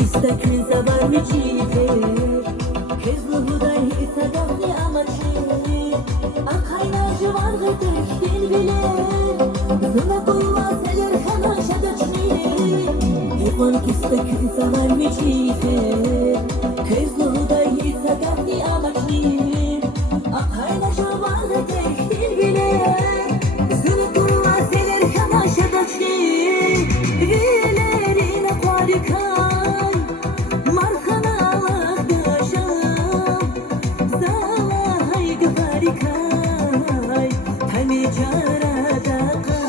İstakün zavar mücife Kızlı huday sadakli amaçli Akayna civar gıdır dil bile Zına koyma seler kana şadaçni İkon istakün zavar mücife Kızlı huday sadakli amaçli Akayna civar gıdır dil bile Zına koyma seler kana şadaçni Vilerine farikay Markana ağdaşam Zalay gıfarikay Hani caradaka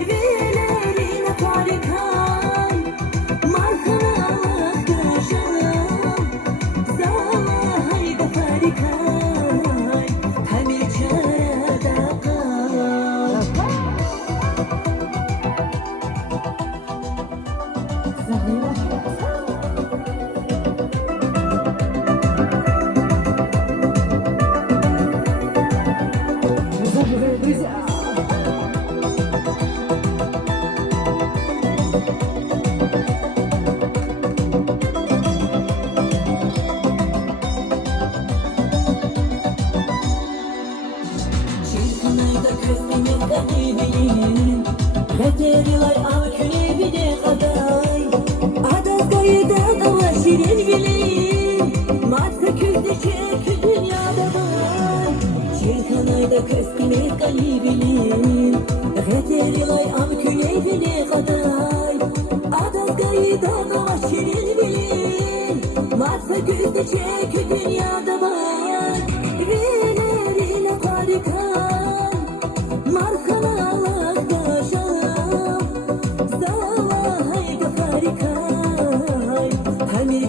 Vilerine farikay Markana ağdaşam Zalay gıfarikay Hani caradaka Çirkinayda közlemin kanibinin Katerilar av külevine kaday Adas kayıda dava şirin bilin Matsa küzdeki dünyada var Çirkinayda közlemin kanibinin Katerilar av külevine kaday Adas kayıda dava şirin bilin Matsa küzdeki dünyada var Vilerine farikay Markana ağdaşam Zalay gıfarikay Hani